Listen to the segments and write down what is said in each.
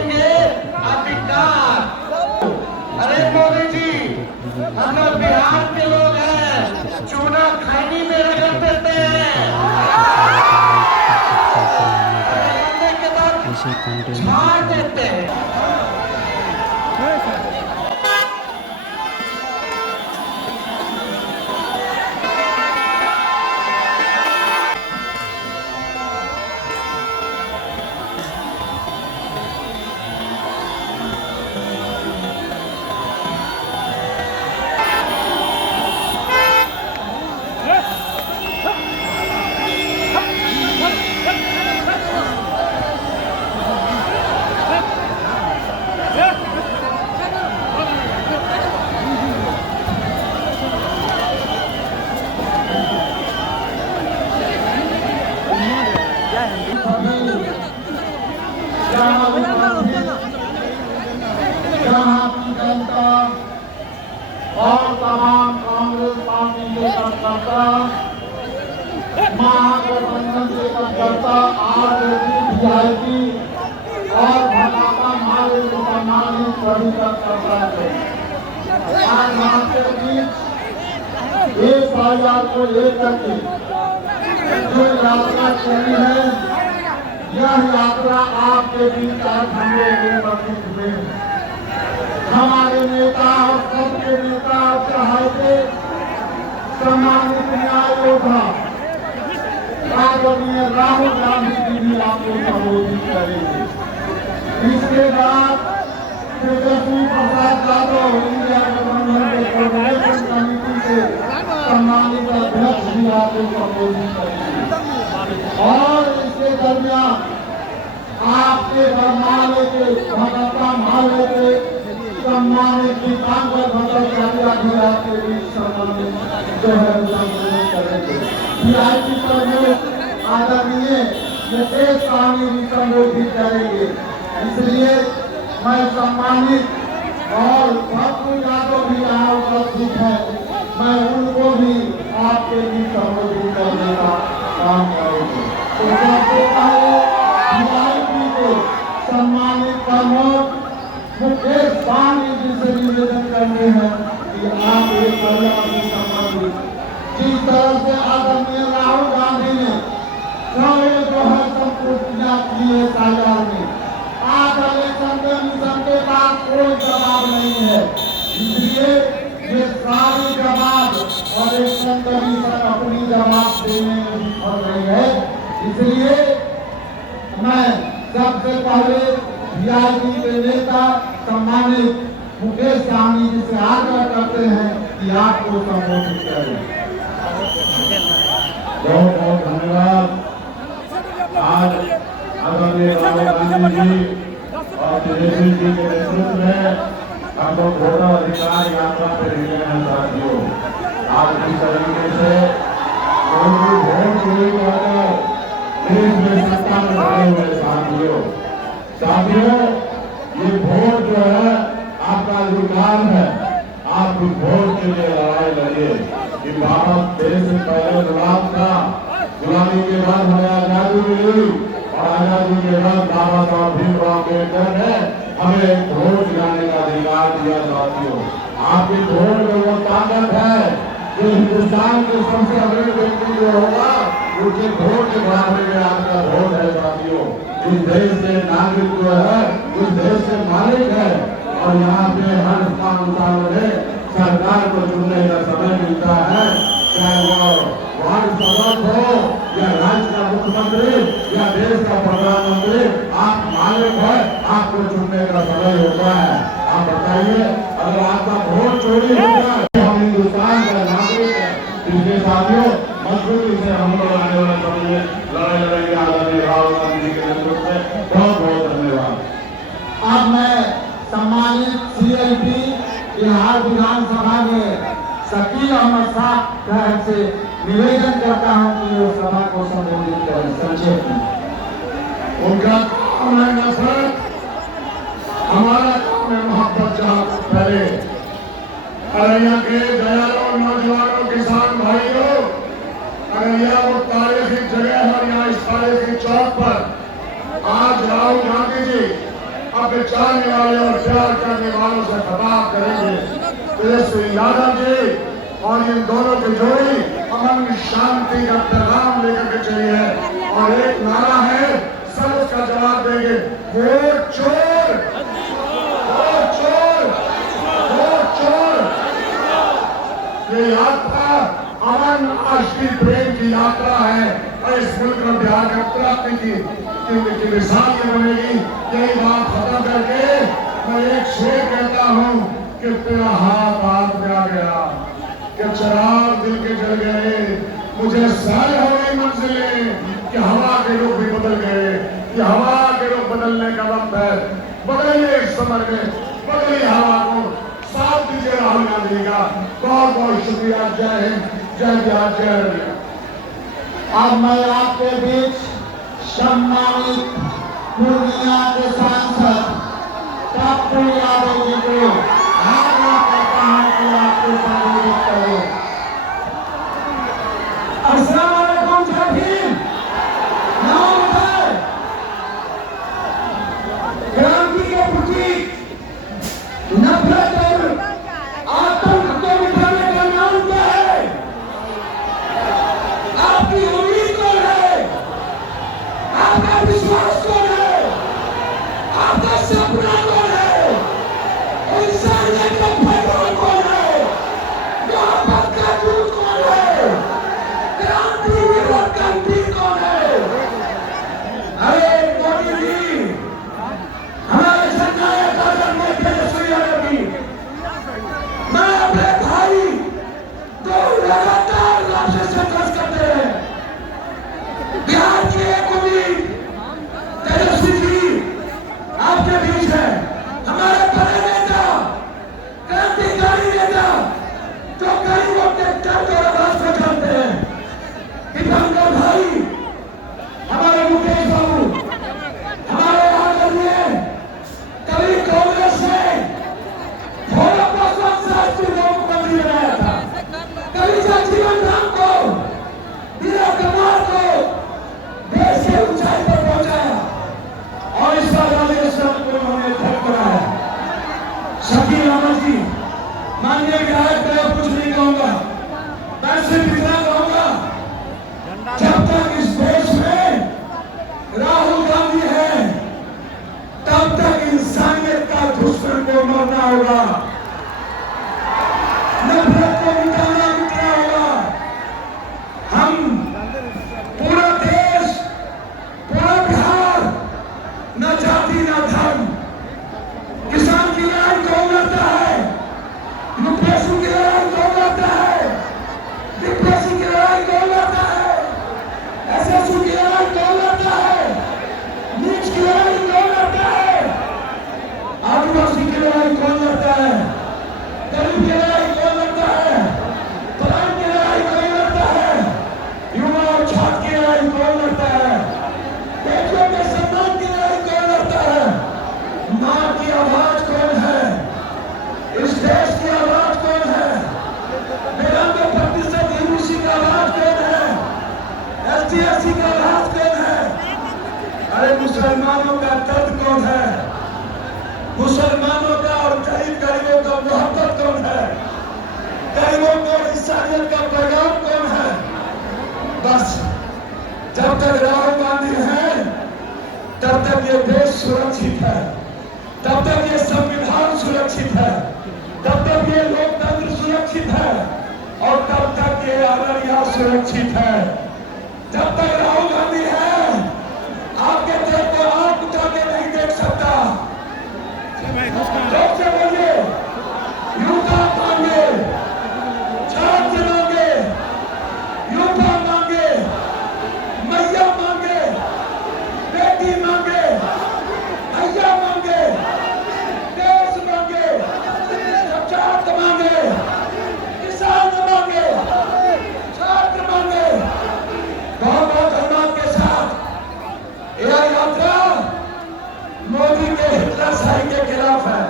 देंगे अधिकार। अरे मोदी जी, हम लोग बिहार के लोग हैं, चूना खैनी में रगड़ देते हैं, रगड़ने के बाद झाड़ देते हैं। भारतीय जनता और तमाम कांग्रेस पार्टी के कार्यकर्ता, महागठबंधन के कार्यकर्ता, आरजेडी और भाजपा माले को सम्मानित सभी कार्यकर्ता थे। आज आपके बीच एक बाजार को लेकर के जो यात्रा चली है, यह यात्रा आपके बीच आज हम लोग उपस्थित हुए हैं। हमारे नेता और सबके नेता चाहते सम्मानित न्याय योद्धा आदरणीय राहुल गांधी जी भी आपको संबोधित करेंगे। इसके बाद तेजस्वी प्रसाद यादव इंडिया गठबंधन के कोऑर्डिनेशन कमेटी के सम्मानित अध्यक्ष भी आपको संबोधित करेंगे। और इसके दरमियान आपके बरमाले के भाजपा माले के सम्मानित दीपांकर भट्टाचार्य भी आपके बीच सम्मानित जो है संबोधित करेंगे। वीआईपी प्रमुख आदरणीय मुकेश सहनी भी संबोधित करेंगे। इसलिए मैं सम्मानित और पप्पू यादव भी यहाँ उपस्थित है, मैं उनको भी आपके बीच संबोधित करने का काम करेंगे। तो सबसे पहले वीआईपी के सम्मानित प्रमुख मुकेश सहनी जी से निवेदन करते हैं कि आप एक परिवार से संबंधित जिस तरह से आदरणीय राहुल गांधी ने सारे जो है संपूर्णता की है साझा में, आज इलेक्शन कमीशन के पास कोई जवाब नहीं है। इसलिए ये सारे जवाब और इलेक्शन कमीशन अपनी जवाब देने में विफल रही है। इसलिए मैं सबसे पहले वीआईपी के नेता सम्मानित मुकेश सहनी जी से आग्रह करते हैं कि आपको संबोधित करें। बहुत बहुत धन्यवाद। आज आदरणीय राहुल गांधी जी और तेजस्वी जी के नेतृत्व में हम लोग वोटर अधिकार यात्रा पे निकले हैं। साथियों, आज इस तरीके से वोट देश में सत्ता में खड़े हुए साथियों, ये वोट जो है आपका अधिकार है। आप इस वोट के लिए लड़ाई लड़िए कि भारत देश से पहले गुलाम था, गुलामी के बाद हमें आजादी मिली और आजादी के बाद बाबा साहब भीमराव अम्बेडकर ने हमें वोट गिराने का अधिकार दिया। साथियों, आपके वोट में वो ताकत है जो हिंदुस्तान के सबसे अमीर व्यक्ति जो होगा उसके वोट के बराबर में आपका वोट है। साथियों, इस देश के नागरिक जो है उस देश के मालिक है और यहाँ पे हर स्थान में सरकार को चुनने का समय मिलता है, चाहे वो वार्ड सदस्य हो या राज्य का मुख्यमंत्री या देश का प्रधानमंत्री, आप मालिक है, आपको चुनने का समय होता है। आप बताइए, अगर आपका वोट चोरी होता है तो हम हिंदुस्तान का नागरिक है। इसके साथियों, मजबूती से हम लोग आने वाले समय में लड़ाई लड़ेंगे आदरणीय राहुल गांधी जी के नेतृत्व में। बहुत बहुत धन्यवाद। अब मैं सम्मानित सीएलपी बिहार विधानसभा में शकील अहमद साहब से निवेदन करता हूं कि वो सभा को संबोधित करें संक्षेप में। उनका काम है नफरत, हमारा काम है मोहब्बत। जहाँ पहले अररिया के दयालु नौजवानों किसान भाइयों, अररिया वो तारीखी जगह है, यहाँ इस तारीखी चौक पर आज राहुल गांधी जी आपके चाहने वाले और प्यार करने वालों से खिताब करेंगे। तेजस्वी यादव जी और इन दोनों की जोड़ी अमन शांति का पैगाम लेकर के चली है और एक नारा है, सब उसका जवाब देंगे, वोट चोर, वोट चोर, वोट चोर। ये यात्रा अमन आशकी प्रेम की यात्रा है और इस मुल्क में बिहार का तरक्की की मिसाल ये बनेगी। यही बात खत्म करके मैं एक शेर कहता हूँ कि तेरा हाथ में आ गया, कि चिराग दिल के जल गए, मुझे सहल हो गई मंजिलें, कि हवा के रुख भी बदल गए, कि हवा के रुख बदलने का वक्त है। बदलिए इस समय में, बदलिए हवा को, साथ दीजिए राहुल गांधी का। बहुत बहुत शुक्रिया। जय हिंद, जय बिहार, जय रविया। अब मैं आपके बीच सम्मानित पूर्णिया के सांसद पप्पू यादव जी को आग्रह करता हूं कि आपको संबोधित करें। अस्सलाम वालेकुम, जय भीम। नाम है क्रांति के प्रतीक नफरत और आतंक को मिटाने का नाम क्या है? आपकी उम्मीद कौन है? आपका विश्वास कौन है? आपका सपना कौन है? इंसानियत का पैगाम कौन है? मोहब्बत का दूत कौन है? क्रांति विरोध का वीर कौन है? अरे मोदी जी, हमारे जननायक आदरणीय तेजस्वी यादव जी, मैं अपने भाई को लगातार लाशें संघर्ष करते हैं। बिहार की एक उम्मीद तेजस्वी जी आपके बीच है। हमारे बड़े नेता, क्रांतिकारी नेता जो गरीबों के दर्द और आवाज को जानते हैं, दीपंकर भाई, हमारे मुकेश बाबू, हमारे आदरणीय कभी कांग्रेस ने भोला प्रसाद शास्त्री को मुख्यमंत्री बनाया था, कभी जीवन राम को, वीरा कुमार को देश के ऊंचाई पर पहुंचाया और इस बार राजस्थान को उन्होंने धक बनाया। शकील अहमद जी, माननीय विधायक, मैं अब कुछ नहीं कहूंगा, मैं सिर्फ इतना कहूंगा, जब तक इस देश में राहुल गांधी है तब तक इंसानियत का दुश्मन को मरना होगा, नफरत को मिटाना होगा। हम पूरा देश, पूरा बिहार, न जाति न धर्म, किसान की लड़ाई कौन लड़ता है, यूपीएससी की लड़ाई कौन लड़ता है, बीपीएससी की लड़ाई कौन लड़ता है, एसएससी की लड़ाई कौन लड़ता है, नीच की लड़ाई कौन लड़ता है, आदिवासी की लड़ाई कौन लड़ता है, गरीब की लड़ाई कौन लड़ता है, पलायन की लड़ाई कौन लड़ता है, युवा और छात्र की लड़ाई कौन लड़ता है, बेटियों के सम्मान की लड़ाई कौन लड़ता है, मां की आवाज कौन है, इस देश की आवाज कौन है, 92% हिंदू का आवाज कौन है, एसटी/एससी का आवाज कौन है, अरे मुसलमानों का दर्द कौन है, मुसलमानों का और गरीबों का मोहब्बत कौन है, गरीबों को इंसानियत का पैगाम कौन है। बस जब तक राहुल गांधी है तब तक ये देश सुरक्षित है, तब तक ये संविधान सुरक्षित है, तब तक ये लोकतंत्र सुरक्षित है और तब तक ये अररिया सुरक्षित है। जब तक राहुल गांधी है आपके देश को आंख उठा के नहीं देख सकता। जोर से बोलिए, युवा मांगे, छात्र मांगे, युवा मांगे, मैया मांगे, बेटी मांगे, भैया मांगे, देश मांगे, छात्र मांगे, किसान मांगे, छात्र मांगे। बहुत बहुत धन्यवाद के साथ यह यात्रा मोदी के हिटलरशाही के खिलाफ है।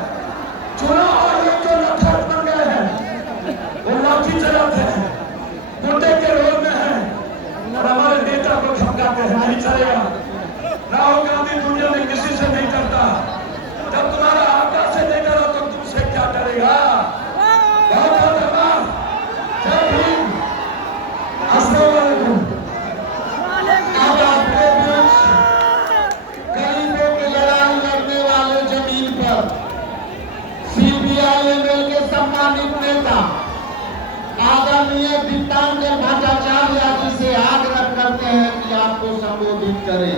दीपांकर भट्टाचार्य जी से आग्रह करते हैं कि आपको संबोधित करें।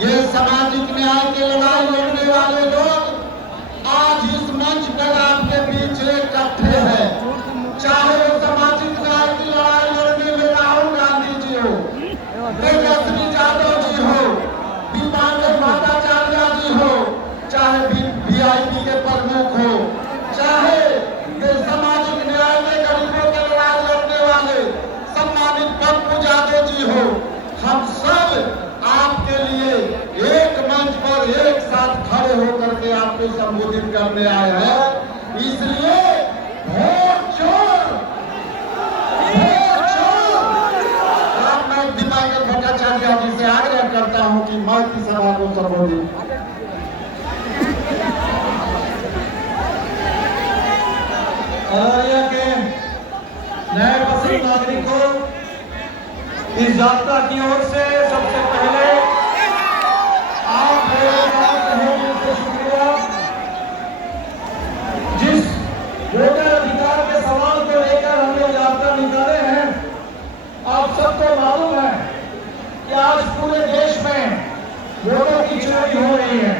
ये सामाजिक न्याय की लड़ाई लड़ने वाले लोग आज इस मंच पर आपके बीच इकट्ठे हैं। चाहे वो सामाजिक न्याय की लड़ाई लड़ने में राहुल गांधी जी हो, तेजस्वी यादव जी हो, दीपांकर भट्टाचार्य जी हो, चाहे वीआईपी के प्रमुख हो, चाहे सामाजिक न्याय में गरीबों के लड़ाई लड़ने वाले सम्मानित पप्पू यादव जी हो, हम सब आपके लिए एक मंच पर एक साथ खड़े होकर के आपको संबोधित करने आए हैं। इसलिए वोट चोर, वोट चोर। अब मैं दीपांकर भट्टाचार्य जी से आग्रह करता हूं कि मैं की सभा को संबोधित। अररिया के नए बसे नागरिकों, इस यात्रा की ओर से सबसे पहले आप लोगों का तहे दिल से शुक्रिया। जिस वोटर अधिकार के सवाल को लेकर हम लोग यात्रा निकाले हैं, आप सबको मालूम है कि आज पूरे देश में वोटों की चोरी हो रही है।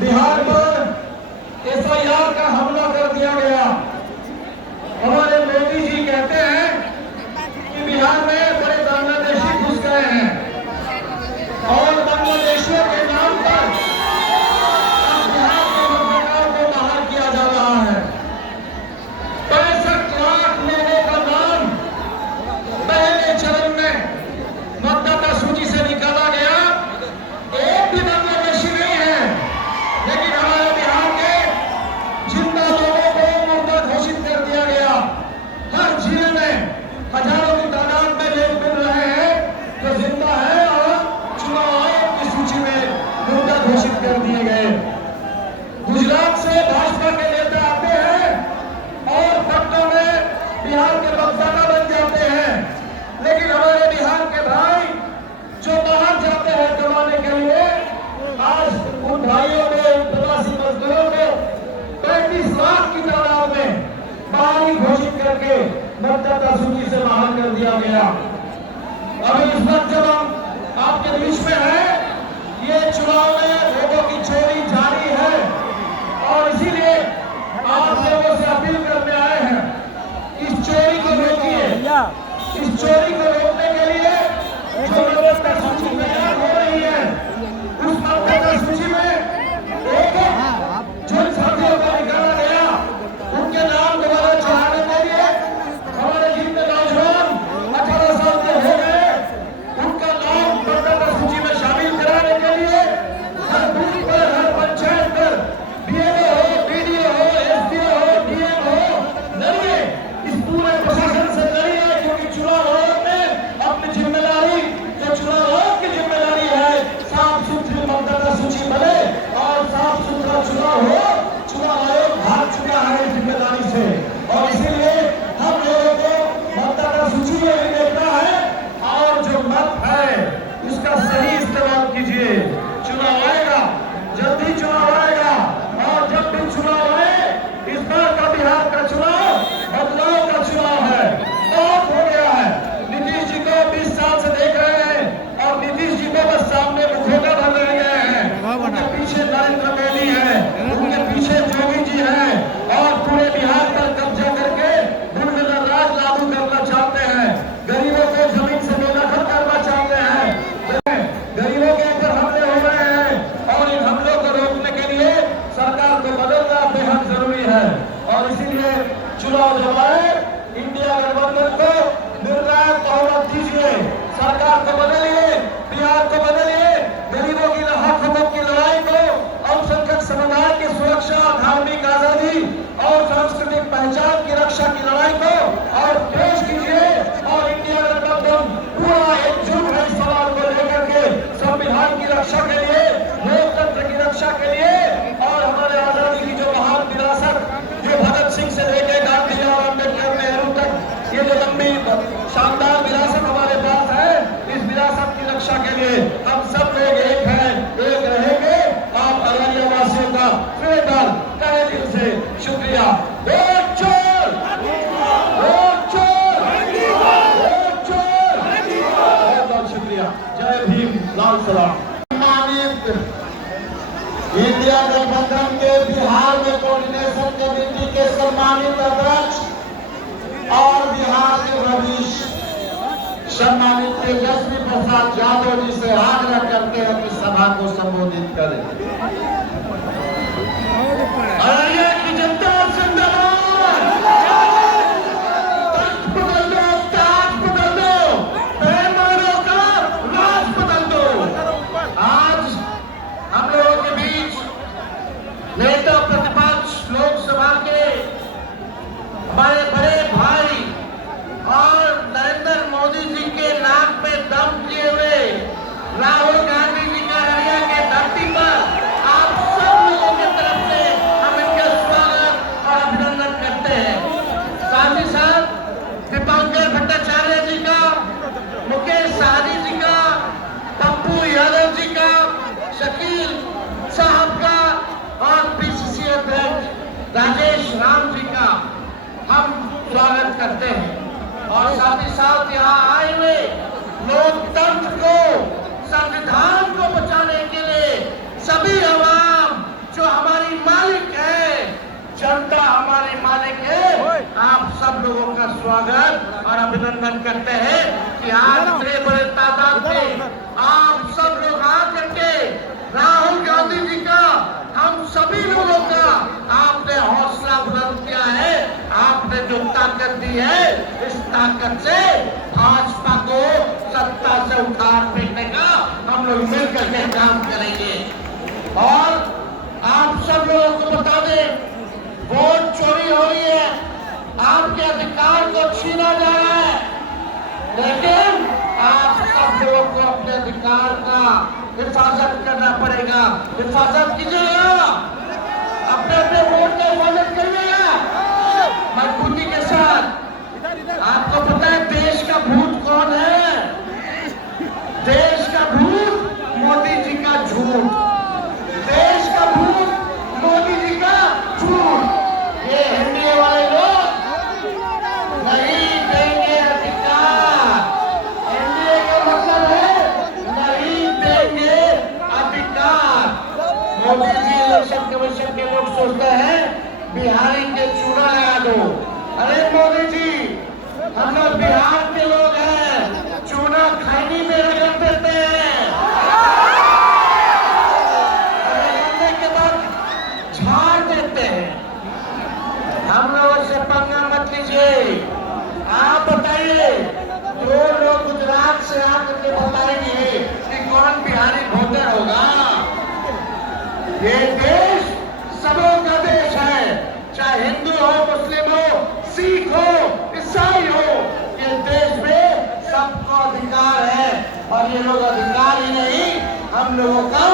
बिहार पर एफआईआर का हमला कर दिया गया। हमारे मोदी जी कहते हैं कि बिहार में बड़े बांग्लादेशी घुस गए हैं और बांग्लादेशियों के नाम पर बिहार के मतदाताओं को बाहर किया जा रहा है। 65 लाख लोगों का नाम पहले चरण में मतदाता सूची से निकाला गया। एक भी बांग्लादेशी नहीं है, लेकिन हमारे बिहार के जिंदा लोगों को मुर्दा घोषित कर दिया गया। हर जिले में हजारों की तादाद में लोग मिल रहे हैं जो जिंदा है और चुनाव आयोग की सूची में मुर्दा घोषित कर दिए गए। गुजरात से भाजपा के नेता आते हैं और पटना में बिहार के मतदाता बन जाते हैं, लेकिन हमारे बिहार के भाई जो बाहर जाते हैं कमाने के लिए, आज उन भाइयों को, उन प्रवासी मजदूरों को 35 लाख की तादाद में बाहरी घोषित करके मतदाता सूची से बाहर कर दिया गया। अभी इस वक्त जब हम आपके बीच में है, ये चुनाव में वोटों की चोरी जारी है और इसीलिए आप लोगों से अपील करने आए हैं, इस चोरी को रोकिए। इस चोरी को रोकने के लिए जो मतदाता सूची तैयार हो रही है, उस मतदाता सूची में एक जिन साथियों को निकाला गया, उनके नाम दोबारा चढ़ाने के लिए हमारे जितने नौजवान 18 साल के हो गए, उनका नाम मतदाता सूची में शामिल कराने के लिए हर बूथ पर, हर पंचायत पर बीएलओ हो, बीडीओ हो, एसडीओ हो, डीएम हो, लड़िए। इस पूरे प्रशासन से लड़िए, क्योंकि चुनाव आयोग ने अपनी जिम्मेदारी, जो चुनाव आयोग की जिम्मेदारी है, साफ सुथरी मतदाता सूची बने और साफ सुथरा चुनाव हो। चुनाव आयोग भाग चुका है इस जिम्मेदारी से और इसीलिए हम लोगों को मतदाता सूची में भी देखना है और जो मत है उसका सही इस्तेमाल कीजिए। चुनाव आएगा, जल्दी चुनाव आएगा और जब भी चुनाव आए, इस बार का बिहार का चुनाव बदलाव का चुनाव है। बहुत हो गया है। नीतीश जी को 20 साल से देख रहे हैं और नीतीश जी को बस सामने मुखौटा बन रह गए हैं। उनके पीछे नरेंद्र मोदी है, उनके पीछे योगी जी है और पूरे बिहार पर कब्जा करके बुलडोजर राज लागू करना चाहते हैं। गरीबों को जमीन से बेदखल करना चाहते हैं। गरीबों के ऊपर हमले हो रहे हैं और इन हमलों को रोकने के लिए सरकार को बदलना बेहद जरूरी है और इसीलिए चुनाव जब आए, इंडिया गठबंधन को निर्णायक बहुमत दीजिए। सरकार को बदलिए, बिहार को बदलिए, गरीबों की हक हकूक की लड़ाई को, अल्पसंख्यक समुदाय की सुरक्षा, धार्मिक आजादी और सांस्कृतिक पहचान की रक्षा की लड़ाई को और पेश कीजिए और इंडिया गठबंधन पूरा एकजुट है इस सवाल को लेकर के, संविधान की रक्षा के लिए, लोकतंत्र की रक्षा के लिए और हमारे आजादी की जो महान विरासत, जो भगत सिंह से लेकर गांधी और अम्बेडकर नेहरू तक ये जो लंबी शानदार विरासत हमारे पास है, इस विरासत की रक्षा के लिए हम सब लोग एक हैं, एक रहेंगे। आप अररिया वासियों का फिर एक बार तहे दिल से शुक्रिया। वोट चोर, वोट चोर। गठबंधन के बिहार में कोऑर्डिनेशन कमेटी के सम्मानित अध्यक्ष और बिहार के भविष्य सम्मानित तेजस्वी प्रसाद यादव जी से आग्रह करते हैं कि सभा को संबोधित करें। अररिया की जनता जिंदाबाद, तख्त बदल दो, ताज बदल दो, बेईमानों का राज बदल दो। आज हम लोगों के बीच नेता प्रतिपक्ष लोकसभा के हमारे बड़े भाई और नरेंद्र मोदी जी के नाक में दम किए हुए राहुल गांधी जी का अररिया के धरती पर आप सब लोगों की तरफ से हम इनका स्वागत और अभिनंदन करते हैं। साथ ही साथ दीपांकर भट्टाचार्य जी का, मुकेश सहनी जी का, पप्पू यादव जी का, शकील साहब का और पीसीसी अध्यक्ष राजेश राम जी का हम स्वागत करते हैं। और साथ ही साथ यहाँ आए हुए लोकतंत्र को, संविधान को बचाने के लिए सभी आवाम जो हमारी मालिक है, जनता हमारी मालिक है, आप सब लोगों का स्वागत और अभिनंदन करते हैं कि आज इतने बड़े तादाद में आप सब लोग आ करके राहुल गांधी जी का, हम सभी लोगों का आपने हौसला बुलंद किया है। आपने जो ताकत दी है, इस ताकत से भाजपा को सत्ता से उखाड़ फेंकने का हम लोग मिलकर के काम करेंगे। और आप सब लोगों को बता दें, वोट चोरी हो रही है, आपके अधिकार को छीना जा रहा है, लेकिन आप सब लोगों को अपने अधिकार का हिफाजत करना पड़ेगा। हिफाजत कीजिएगा, अपने अपने वोट का हिफाजत करिएगा मजबूती के साथ। आपको पता है देश का भूत कौन है? देश का भूत मोदी जी का झूठ, देश का भूत मोदी जी का झूठ। ये हिंदी वाले लोग नहीं देंगे अधिकार। एनडीए का मतलब है नहीं देंगे अधिकार। मोदी जी इलेक्शन कमीशन के लोग सोचते हैं बिहारी के चूड़ा लगा दो। अरे मोदी जी, हम लोग बिहार के लोग हैं, चूना खैनी में रगड़ देते हैं, रगड़ने के बाद झाड़ देते हैं। हम लोगों से पंगा मत लीजिए। आप बताइए, जो लोग गुजरात से आकर के बताएंगे कि कौन बिहारी वोटर होगा। ये देश सबों का देश है, चाहे हिंदू हो, मुस्लिम हो, सिख हो, ईसाई हो, ये देश में सबको अधिकार है। और ये लोग अधिकार ही नहीं, हम लोगों का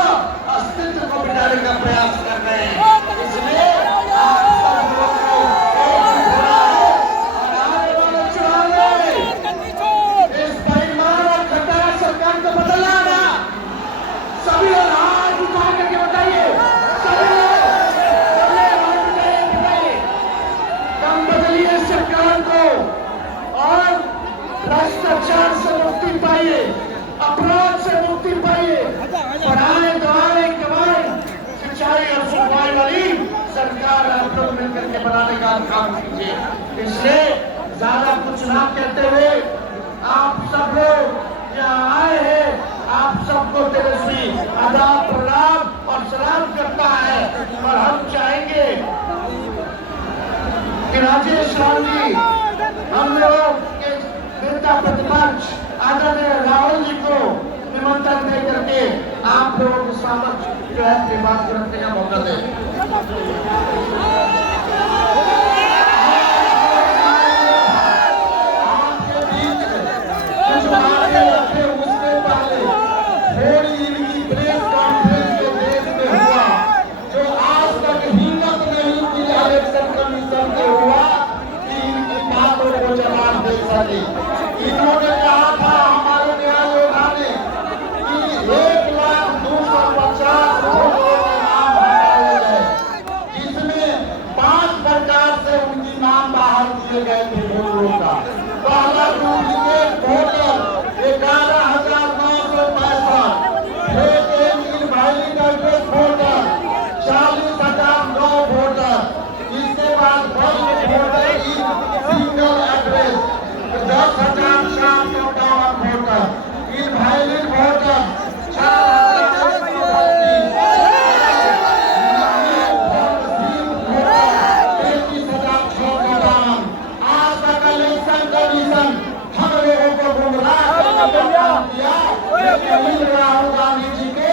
अस्तित्व को बिगाड़ने का प्रयास कर रहे हैं। इसलिए आप सब लोगों को एकजुट होना है और आने वाले चुनाव में इस बेईमान और खटारा सरकार को बदलना है। सभी लोग हाथ उठा करके बताइए, सभी लोग हाथ उठाइए, कम बदलिए सरकार को और भ्रष्टाचार से मुक्ति पाइए, अपराध से मुक्ति पाइए, पढ़ाई दवाई कमाई सिंचाई और सुनवाई वाली सरकार आप लोग मिलकर के बनाने का काम कीजिए। इसलिए ज्यादा कुछ ना कहते हुए आप सब लोग यहाँ आए हैं, आप सबको तेजस्वी आदाब प्रणाम और सलाम करता है। और हम चाहेंगे कि राजेश राम जी, हम लोग के नेता प्रतिपक्ष आदरणीय राहुल जी को निमंत्रण दे करके आप लोगों के समक्ष जो है अपनी बात रखने का मौका दें। आपके बीच कुछ बातें रखे, उसके पहले थोड़ी इनकी प्रेस कॉन्फ्रेंस जो देश में हुआ, जो आज तक हिम्मत नहीं की इलेक्शन कमीशन के हुआ कि इनकी बातों को जवाब दे सके। इन्होंने कहा था हमारे न्यायोगा ने कि 1,250,000 लोगों के नाम हटाए गए। 4,752 वोटर, इनवैलिड वोटर 4,33,33,652। आज तक इलेक्शन कमीशन हम लोगों को गुमराह किया, लेकिन राहुल गांधी जी के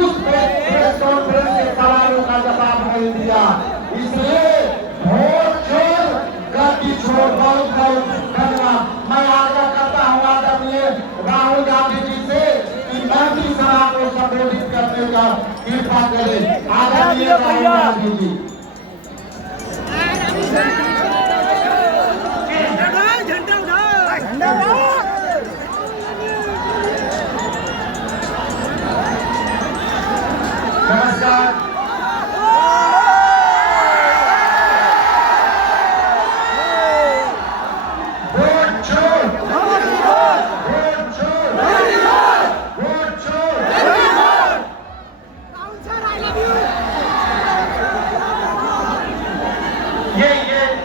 उस प्रेस कॉन्फ्रेंस के सवालों का जवाब नहीं दिया। इसलिए वोट चोर गद्दी छोड़ बहुत बहुत धन्यवाद। मैं आग्रह करता हूँ आदरणीय राहुल गांधी जी से कि मंत्री सभा को संबोधित करने का कृपा करें। आदरणीय राहुल गांधी जी। नमस्कार। वोट चोर, वोट चोर, वोट चोर।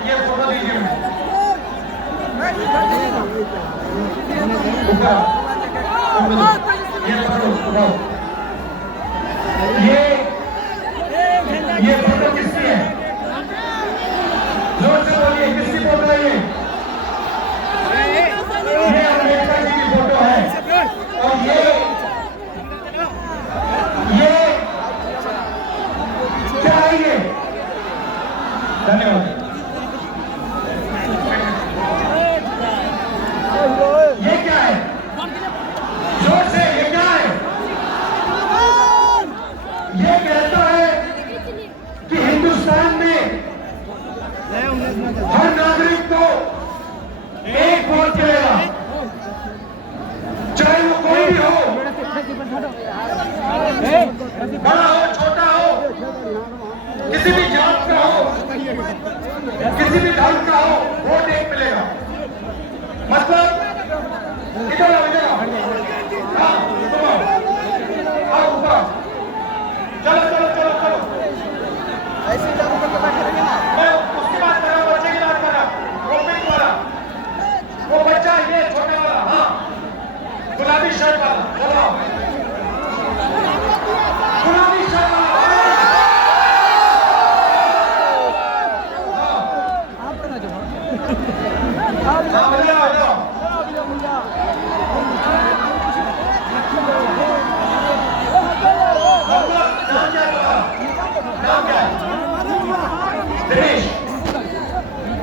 ये फोटो दीजिए ऊपर। ये फोटो उठाओ। ये फोटो किसकी है? जोर से बोलिए, किसकी फोटो है ये? अम्बेडकर जी की फोटो है। और ये क्या है ये? धन्यवाद। ये क्या है? जोर से, ये क्या है? ये कहता है कि हिंदुस्तान में हर नागरिक को एक वोट मिलेगा, चाहे वो कोई भी हो, बड़ा हो छोटा हो, किसी भी जात का हो, किसी भी धर्म का हो, वोट एक मिलेगा। मतलब इधर आओ, इधर आओ। हाँ, तुम आओ, आओ ऊपर। चलो चलो चलो चलो। मैं उसकी बात कर रहा हूँ, बच्चे की बात कर रहा हूँ। वो पिंक वाला, वो बच्चा, ये छोटा वाला, हाँ, गुलाबी शर्ट वाला, चलो आओ। गुलाबी शर्ट वाला, हाँ, इधर आओ, इधर आओ। नाम क्या है? दिनेश।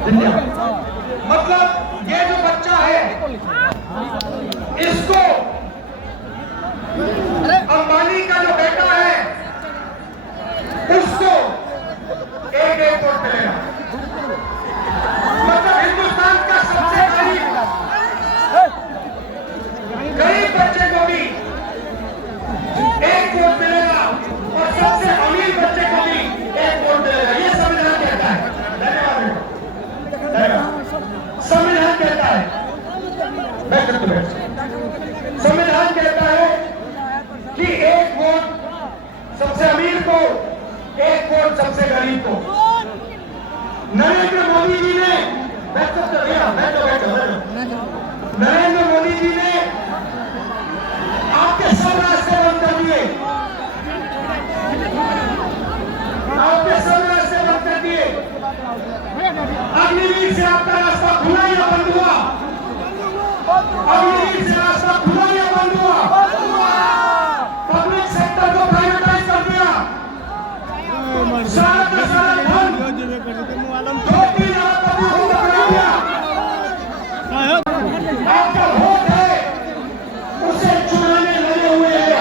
धन्यवाद। मतलब ये जो बच्चा है, इसको अंबानी का जो बेटा है, उसको एक वोट मिलेगा। मतलब हिंदुस्तान का सबसे गरीब बच्चे को भी एक वोट मिलेगा और सबसे अमीर बच्चे को भी एक वोट मिलेगा। ये संविधान कहता है। धन्यवाद। संविधान कहता है, संविधान कहता है कि एक वोट सबसे अमीर को, एक वोट सबसे गरीब को। नरेंद्र मोदी जी ने, नरेंद्र मोदी जी ने आपके सब रास्ते बंद कर दिए, आपके सब रास्ते बंद कर दिए। अग्निवीर से आपका रास्ता खुला या बंद हुआ? अग्निवीर से रास्ता खुला या बंद हुआ? पब्लिक सेक्टर को प्राइवेटाइज कर दिया, सारा का सारा धन 2-3 लाख करोड़ को बना दिया। आपका वोट है, उसे चुराने लगे हुए हैं।